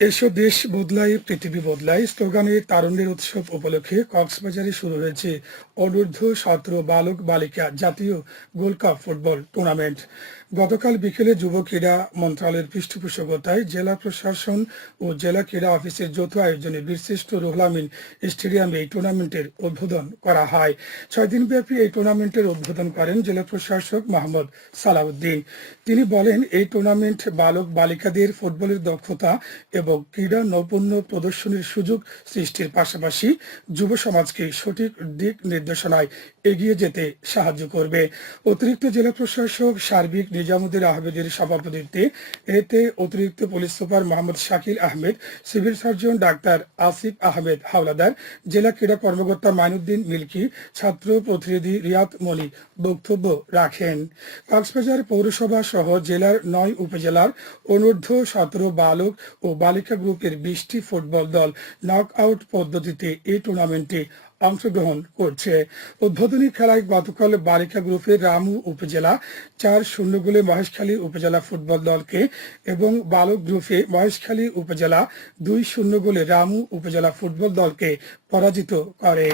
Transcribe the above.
এসো দেশ বদলাই পৃথিবী বদলাই স্লোগানে তারুণ্যের উৎসব উপলক্ষে কক্সবাজারে শুরু হয়েছে অনূর্ধ্ব সতেরো বালক বালিকা জাতীয় গোল্ড কাপ ফুটবল টুর্নামেন্ট। গতকাল বিকেলে যুব ক্রীড়া মন্ত্রণালয়ের পৃষ্ঠপোষকতায় জেলা প্রশাসন ও জেলা ক্রীড়া অফিসের যৌথ আয়োজনে বীরশ্রেষ্ঠ রোহলামিন স্টেডিয়ামে এই টুর্নামেন্টের উদ্বোধন করা হয়। ছয় দিনব্যাপী এই টুর্নামেন্টের উদ্বোধন করেন জেলা প্রশাসক মোহাম্মদ সালাউদ্দিন। তিনি বলেন, এই টুর্নামেন্ট বালক বালিকাদের ফুটবলের দক্ষতা এবং ক্রীড়া নৈপুণ্য প্রদর্শনের সুযোগ সৃষ্টির পাশাপাশি যুব সমাজকে সঠিক দিক নির্দেশনায় এগিয়ে যেতে সাহায্য করবে। অতিরিক্ত জেলা প্রশাসক সার্বিক নিজামুদ্দিন আহমেদের সভাপতিত্বে এতে অতিরিক্ত police super Mohammad Shakil Ahmed, civil surgeon doctor Asif Ahmed Howlader, জেলা ক্রীড়া কর্মকর্তা মাইনুদ্দিন মিল্কি, ছাত্র প্রতিনিধি রিয়াদ মনি বক্তব্য রাখেন। কক্সবাজার পৌরসভা সহ জেলার নয় উপজেলার অনূর্ধ্ব সতেরো বালক ও বালিকা গ্রুপের বিশটি ফুটবল দল নক আউট পদ্ধতিতে এই টুর্নামেন্টে অংশগ্রহণ করছে। উদ্বোধনী খেলায় গতকাল বালিকা গ্রুপের রামু উপজেলা চার শূন্য গোলে মহেশখালী উপজেলা ফুটবল দলকে এবং বালক গ্রুপে মহেশখালী উপজেলা দুই শূন্য গোলে রামু উপজেলা ফুটবল দলকে পরাজিত করে